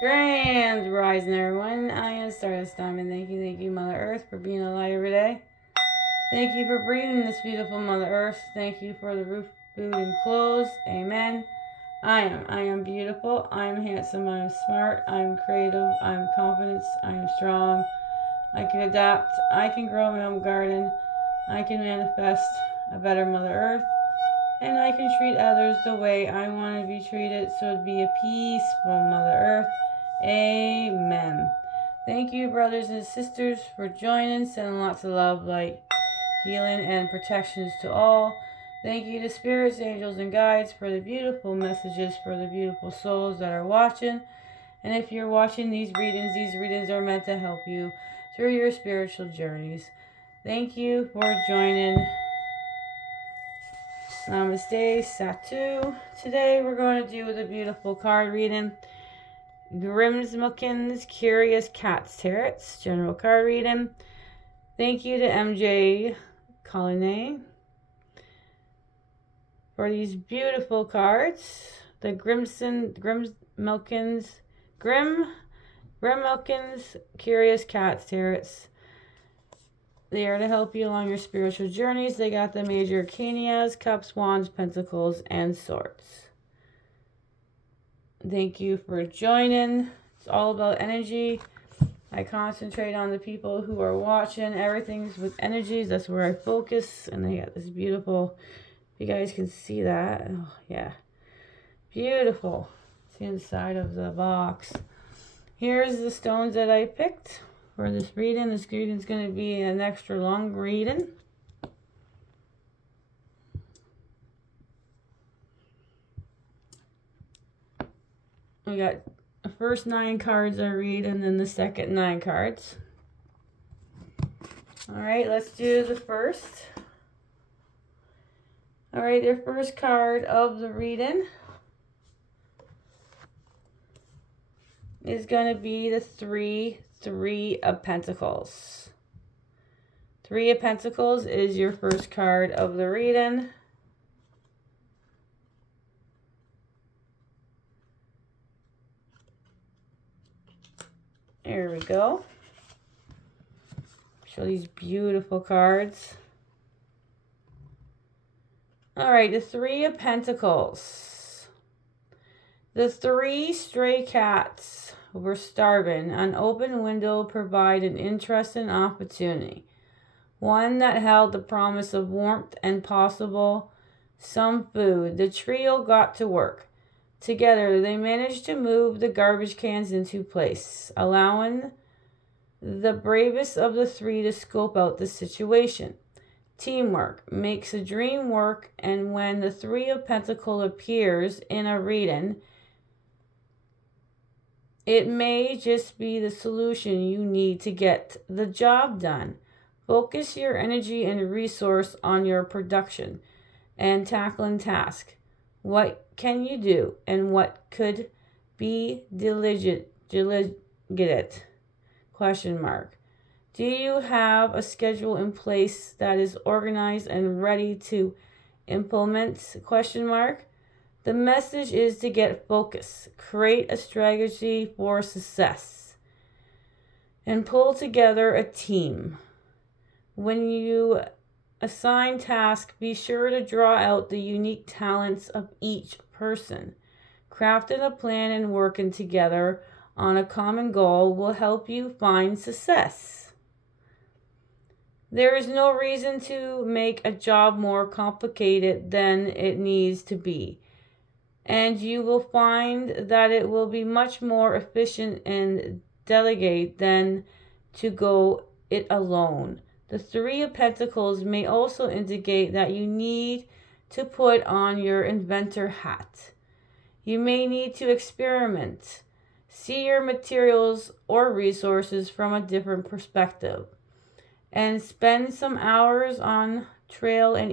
Grand rising, everyone. I am Stardust Diamond. Thank you, Mother Earth, for being alive every day. Thank you for breathing this beautiful Mother Earth. Thank you for the roof, food, and clothes. Amen. I am beautiful. I am handsome. I am smart. I am creative. I am confident. I am strong. I can adapt. I can grow my own garden. I can manifest a better Mother Earth. And I can treat others the way I want to be treated, so it'd be a peaceful Mother Earth. Amen. Thank you, brothers and sisters, for joining. Sending lots of love, light, healing, and protections to all. Thank you to spirits, angels, and guides for the beautiful messages for the beautiful souls that are watching. And if you're watching these readings are meant to help you through your spiritual journeys. Thank you for joining. Namaste, Satu. Today we're going to do the beautiful card reading. Grimalkins, Curious Cats Tarots, general card reading. Thank you to MJ Collinet for these beautiful cards. The Grimalkins, Curious Cats Tarots. They are to help you along your spiritual journeys. They got the major arcanas, cups, wands, pentacles, and swords. Thank you for joining. It's all about energy. I concentrate on the people who are watching. Everything's with energies. That's where I focus. And they got this beautiful, if you guys can see that. Oh, yeah. Beautiful. It's the inside of the box. Here's the stones that I picked for this reading. This reading is going to be an extra long reading. We got the first 9 cards I read and then the second 9 cards. Alright, let's do the first. Alright, their first card of the reading is going to be the Three of Pentacles. 3 of Pentacles is your first card of the reading. There we go. Show these beautiful cards. Alright, the 3 of Pentacles. The 3 stray cats were starving. An open window provided an interesting opportunity. One that held the promise of warmth and possible some food. The trio got to work. Together, they managed to move the garbage cans into place, allowing the bravest of the 3 to scope out the situation. Teamwork makes a dream work, and when the 3 of Pentacles appears in a reading, it may just be the solution you need to get the job done. Focus your energy and resource on your production and tackling tasks. What can you do, and what could be delegated? Question mark. Do you have a schedule in place that is organized and ready to implement? Question mark. The message is to get focused, create a strategy for success, and pull together a team. When you assign tasks, be sure to draw out the unique talents of each person. Crafting a plan and working together on a common goal will help you find success. There is no reason to make a job more complicated than it needs to be, and you will find that it will be much more efficient and delegate than to go it alone. The 3 of Pentacles may also indicate that you need to put on your inventor hat. You may need to experiment, see your materials or resources from a different perspective, and spend some hours on trials and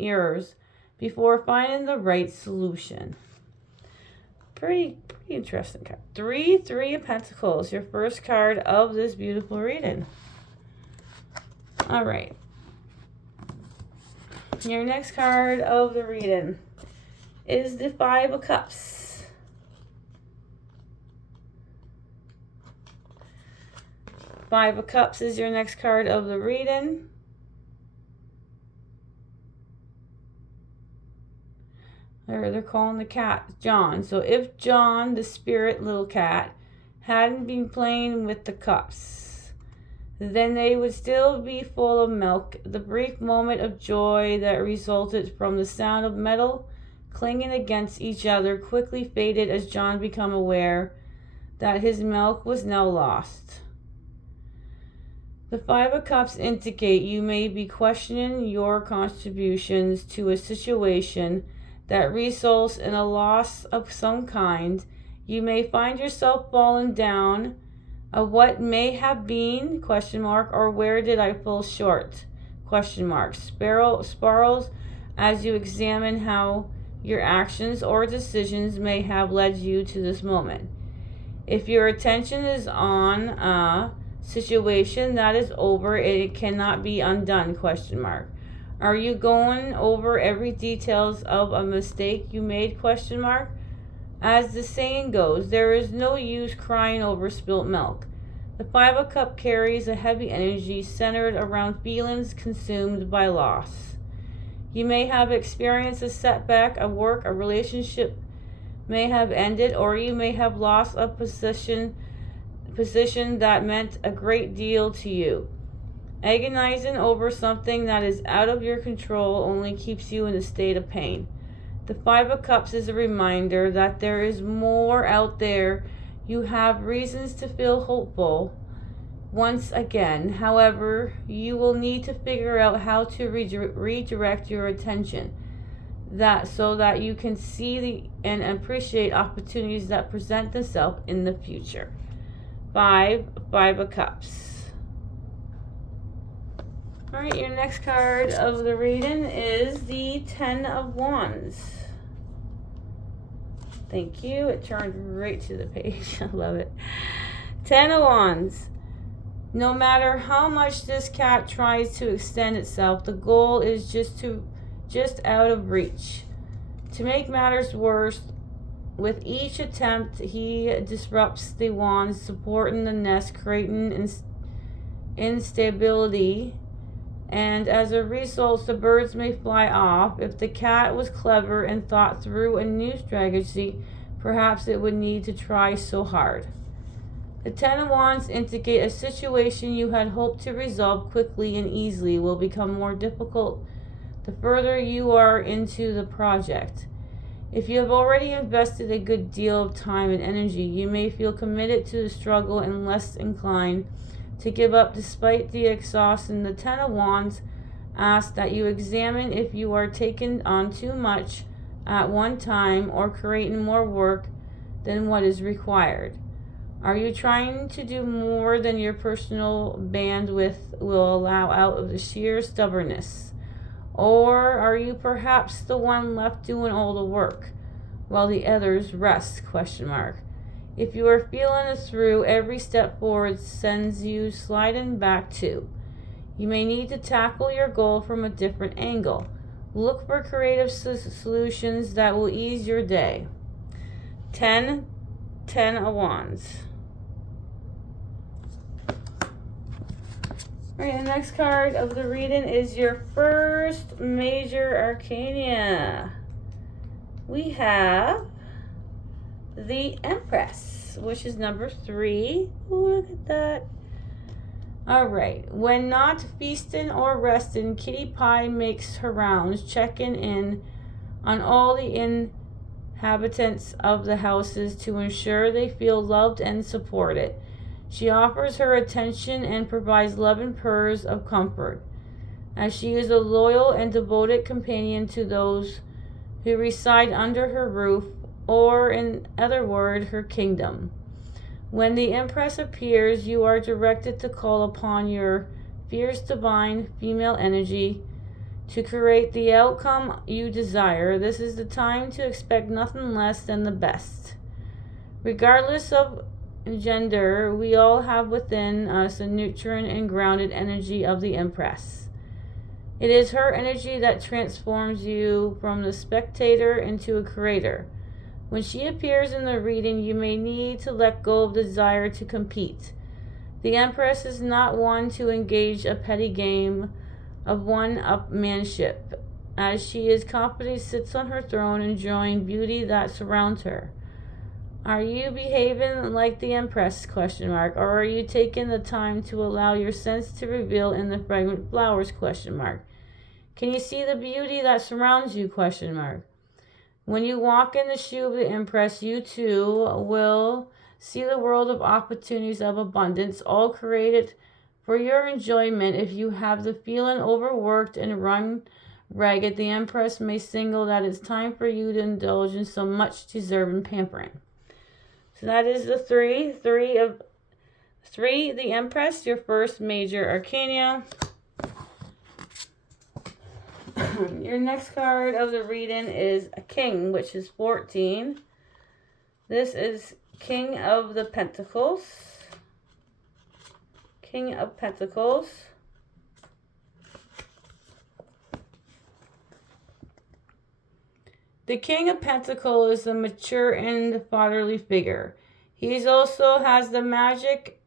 errors before finding the right solution. Pretty interesting card. 3 of Pentacles, your first card of this beautiful reading. All right. Your next card of the reading is the 5 of Cups. Five of Cups is your next card of the reading. They're calling the cat John. So if John, the spirit little cat, hadn't been playing with the cups, then they would still be full of milk. The brief moment of joy that resulted from the sound of metal clinging against each other quickly faded as John became aware that his milk was now lost. The Five of Cups indicate you may be questioning your contributions to a situation that results in a loss of some kind. You may find yourself falling down a what may have been, or where did I fall short, spirals as you examine how your actions or decisions may have led you to this moment. If your attention is on a situation that is over, it cannot be undone, Are you going over every details of a mistake you made, As the saying goes, there is no use crying over spilt milk. The Five of Cups carries a heavy energy centered around feelings consumed by loss. You may have experienced a setback at work, a relationship may have ended, or you may have lost a position that meant a great deal to you. Agonizing over something that is out of your control only keeps you in a state of pain. The Five of Cups is a reminder that there is more out there. You have reasons to feel hopeful once again. However, you will need to figure out how to redirect your attention so that you can see and appreciate opportunities that present themselves in the future. Five of Cups. All right, your next card of the reading is the Ten of Wands. Thank you. It turned right to the page. I love it. Ten of Wands. No matter how much this cat tries to extend itself, the goal is just out of reach. To make matters worse, with each attempt, he disrupts the wands, supporting the nest, creating instability, and as a result, the birds may fly off. If the cat was clever and thought through a new strategy, perhaps it would need to try so hard. The Ten of Wands indicate a situation you had hoped to resolve quickly and easily will become more difficult the further you are into the project. If you have already invested a good deal of time and energy, you may feel committed to the struggle and less inclined to give up despite the exhaustion. The Ten of Wands asks that you examine if you are taking on too much at one time or creating more work than what is required. Are you trying to do more than your personal bandwidth will allow out of the sheer stubbornness? Or are you perhaps the one left doing all the work while the others rest? If you are feeling it through, every step forward sends you sliding back too. You may need to tackle your goal from a different angle. Look for creative solutions that will ease your day. Ten of Wands. All right, the next card of the reading is your first major arcana. We have the Empress, which is number 3. Look at that. All right. When not feasting or resting, Kitty Pie makes her rounds, checking in on all the inhabitants of the houses to ensure they feel loved and supported. She offers her attention and provides loving purrs of comfort, as she is a loyal and devoted companion to those who reside under her roof, or in other words, her kingdom. When the Empress appears, you are directed to call upon your fierce divine female energy to create the outcome you desire. This is the time to expect nothing less than the best. Regardless of gender, we all have within us a nurturing and grounded energy of the Empress. It is her energy that transforms you from the spectator into a creator. When she appears in the reading, you may need to let go of the desire to compete. The Empress is not one to engage a petty game of one-upmanship, as she is confidently sits on her throne enjoying beauty that surrounds her. Are you behaving like the Empress? Or are you taking the time to allow your sense to reveal in the fragrant flowers? Can you see the beauty that surrounds you? When you walk in the shoe of the Empress, you too will see the world of opportunities of abundance, all created for your enjoyment. If you have the feeling overworked and run ragged, the Empress may signal that it's time for you to indulge in some much deserved pampering. So that is the three. The Empress, your first major arcana. Your next card of the reading is a King, which is 14. This is King of the Pentacles. King of Pentacles. The King of Pentacles is a mature and fatherly figure. He also has the magic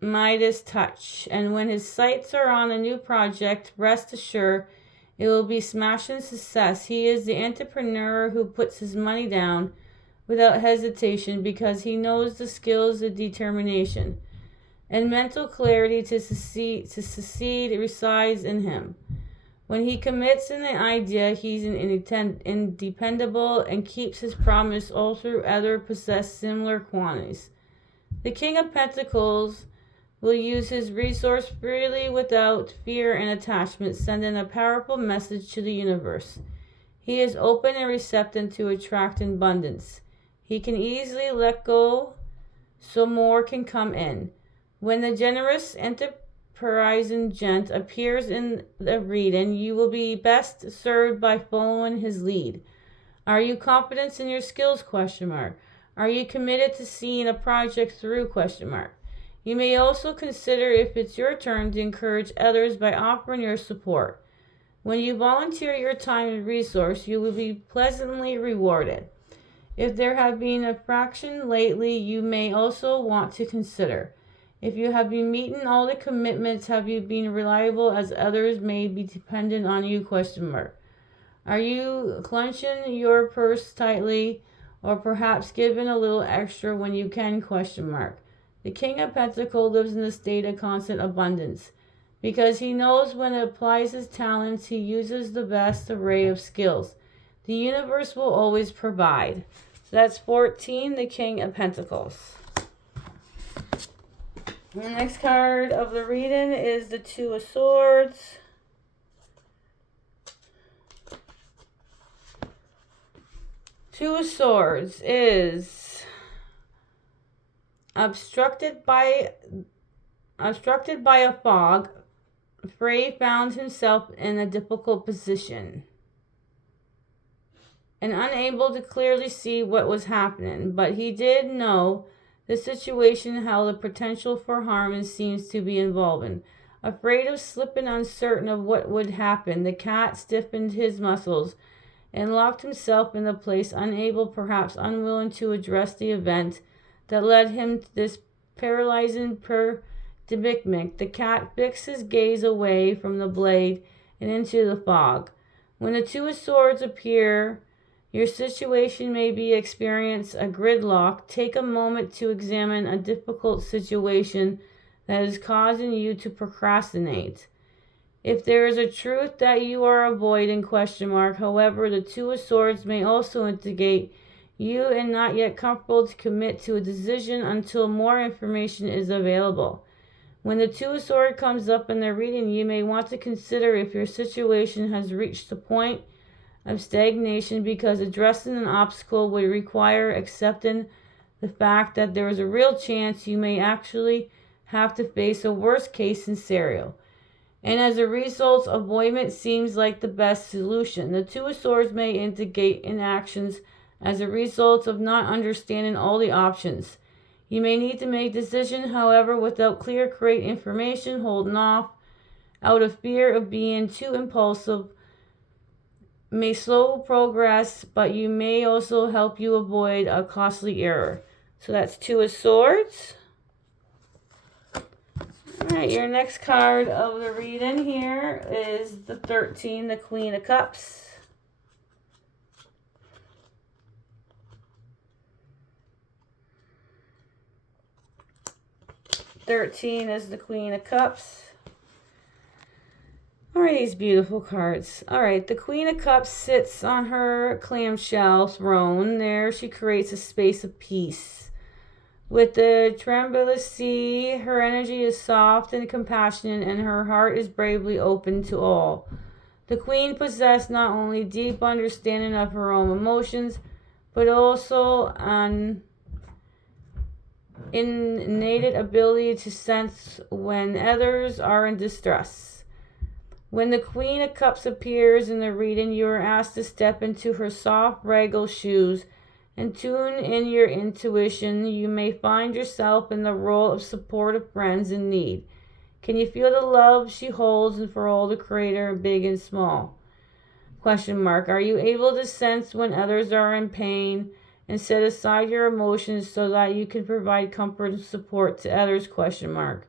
Midas touch, and when his sights are on a new project, rest assured it will be smashing success. He is the entrepreneur who puts his money down without hesitation because he knows the skills of determination and mental clarity to succeed resides in him. When he commits in the idea, he's independable and keeps his promise. All through others possess similar qualities. The King of Pentacles will use his resource freely without fear and attachment, sending a powerful message to the universe. He is open and receptive to attract abundance. He can easily let go so more can come in. When the generous enterprising gent appears in the reading, you will be best served by following his lead. Are you confident in your skills? Are you committed to seeing a project through? You may also consider if it's your turn to encourage others by offering your support. When you volunteer your time and resource, you will be pleasantly rewarded. If there have been a fraction lately, you may also want to consider. If you have been meeting all the commitments, have you been reliable as others may be dependent on you? Are you clenching your purse tightly or perhaps giving a little extra when you can? The King of Pentacles lives in a state of constant abundance because he knows when he applies his talents, he uses the best array of skills. The universe will always provide. So that's 14, the King of Pentacles. The next card of the reading is the Two of Swords. Two of Swords is obstructed by a fog. Frey found himself in a difficult position and unable to clearly see what was happening, but he did know the situation held the potential for harm and seems to be involved. Afraid of slipping, uncertain of what would happen, the cat stiffened his muscles and locked himself in the place, unable, perhaps unwilling, to address the event that led him to this paralyzing predicament. The cat fixed his gaze away from the blade and into the fog. When the Two of Swords appear, your situation may be experience a gridlock. Take a moment to examine a difficult situation that is causing you to procrastinate. If there is a truth that you are avoiding, however, the Two of Swords may also indicate you are not yet comfortable to commit to a decision until more information is available. When the Two of Swords comes up in the reading, you may want to consider if your situation has reached the point of stagnation, because addressing an obstacle would require accepting the fact that there is a real chance you may actually have to face a worst case scenario. And as a result, avoidance seems like the best solution. The Two of Swords may indicate inactions as a result of not understanding all the options. You may need to make a decision, however, without clear, correct information. Holding off out of fear of being too impulsive may slow progress, but you may also help you avoid a costly error. So that's Two of Swords. All right, your next card of the reading here is the 13, the Queen of Cups. 13 is the Queen of Cups. All right, these beautiful cards. All right, the Queen of Cups sits on her clamshell throne. There she creates a space of peace. With the tremulous sea, her energy is soft and compassionate, and her heart is bravely open to all. The Queen possessed not only deep understanding of her own emotions, but also an innate ability to sense when others are in distress. When the Queen of Cups appears in the reading, you are asked to step into her soft, regal shoes and tune in your intuition. You may find yourself in the role of supportive friends in need. Can you feel the love she holds and for all the Creator, big and small? Question mark. Are you able to sense when others are in pain and set aside your emotions so that you can provide comfort and support to others? Question mark.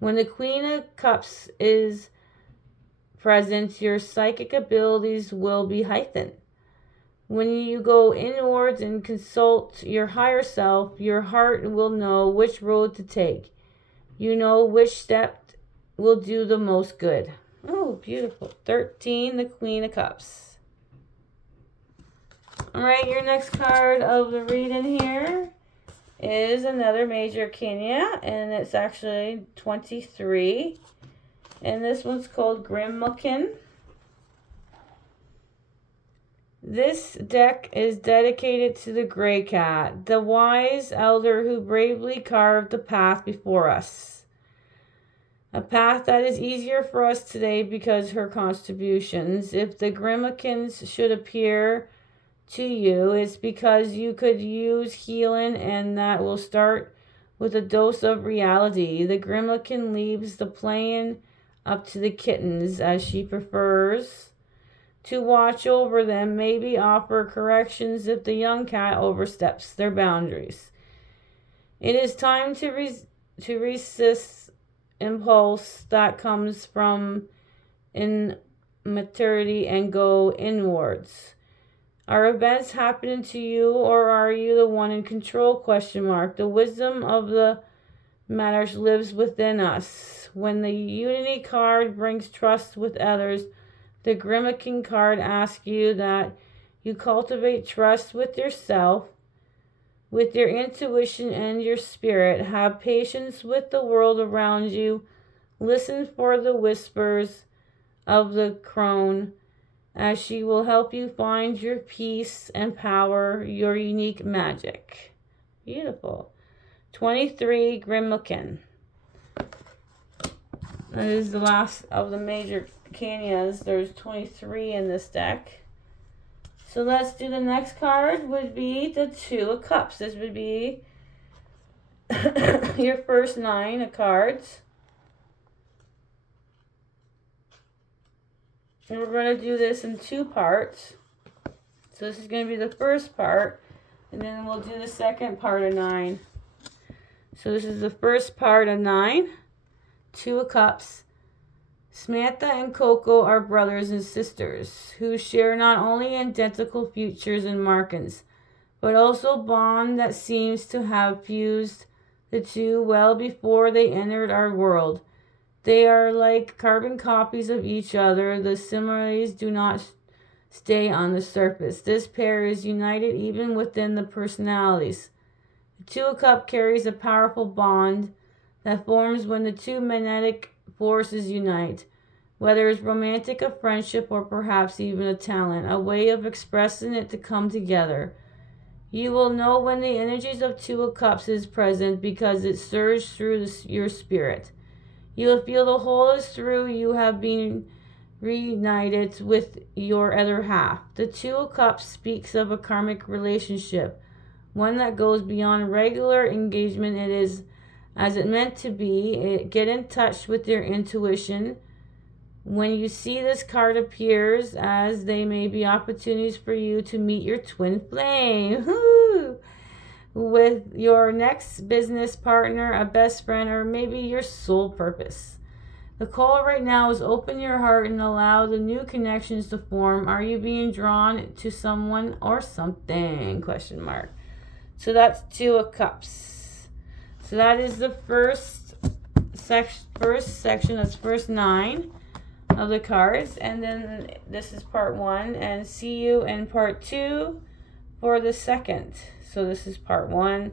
When the Queen of Cups is present, your psychic abilities will be heightened. When you go inwards and consult your higher self, your heart will know which road to take. You know which step will do the most good. Oh, beautiful. 13, the Queen of Cups. All right, your next card of the reading here is another major arcana, and it's actually 23. And this one's called Grimalkins. This deck is dedicated to the gray cat, the wise elder who bravely carved the path before us. A path that is easier for us today because her contributions. If the Grimalkins should appear to you, it's because you could use healing, and that will start with a dose of reality. The Grimalkin leaves the playing up to the kittens, as she prefers to watch over them, maybe offer corrections if the young cat oversteps their boundaries. It is time to resist impulse that comes from immaturity and go inwards. Are events happening to you, or are you the one in control? Question mark. The wisdom of the matters lives within us. When the Unity card brings trust with others, the Grimalkin card asks you that you cultivate trust with yourself, with your intuition and your spirit. Have patience with the world around you. Listen for the whispers of the crone, as she will help you find your peace and power, your unique magic. Beautiful. 23, Grimalkin. That is the last of the major arcanas. There's 23 in this deck. So let's do the next card, would be the Two of Cups. This would be your first 9 of cards. And we're going to do this in 2 parts. So this is going to be the first part, and then we'll do the second part of 9. So this is the first part of 9, Two of Cups. Samantha and Coco are brothers and sisters who share not only identical features and markings, but also a bond that seems to have fused the two well before they entered our world. They are like carbon copies of each other. The similarities do not stay on the surface. This pair is united even within the personalities. The Two of Cups carries a powerful bond that forms when the two magnetic forces unite, whether it's romantic, a friendship, or perhaps even a talent, a way of expressing it to come together. You will know when the energies of Two of Cups is present because it surges through your spirit. You will feel the whole is through. You have been reunited with your other half. The Two of Cups speaks of a karmic relationship, one that goes beyond regular engagement. It is as it meant to be. Get in touch with your intuition. When you see this card appears, as they may be opportunities for you to meet your twin flame. Woo! with your next business partner, a best friend, or maybe your sole purpose. The call right now is open your heart and allow the new connections to form. Are you being drawn to someone or something? Question mark. So that's Two of Cups. So that is the first section. That's first 9 of the cards, and then this is part 1, and see you in part 2 for the second. So this is part 1,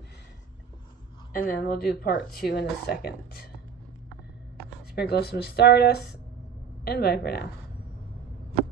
and then we'll do part 2 in the second. Sprinkle some stardust, and bye for now.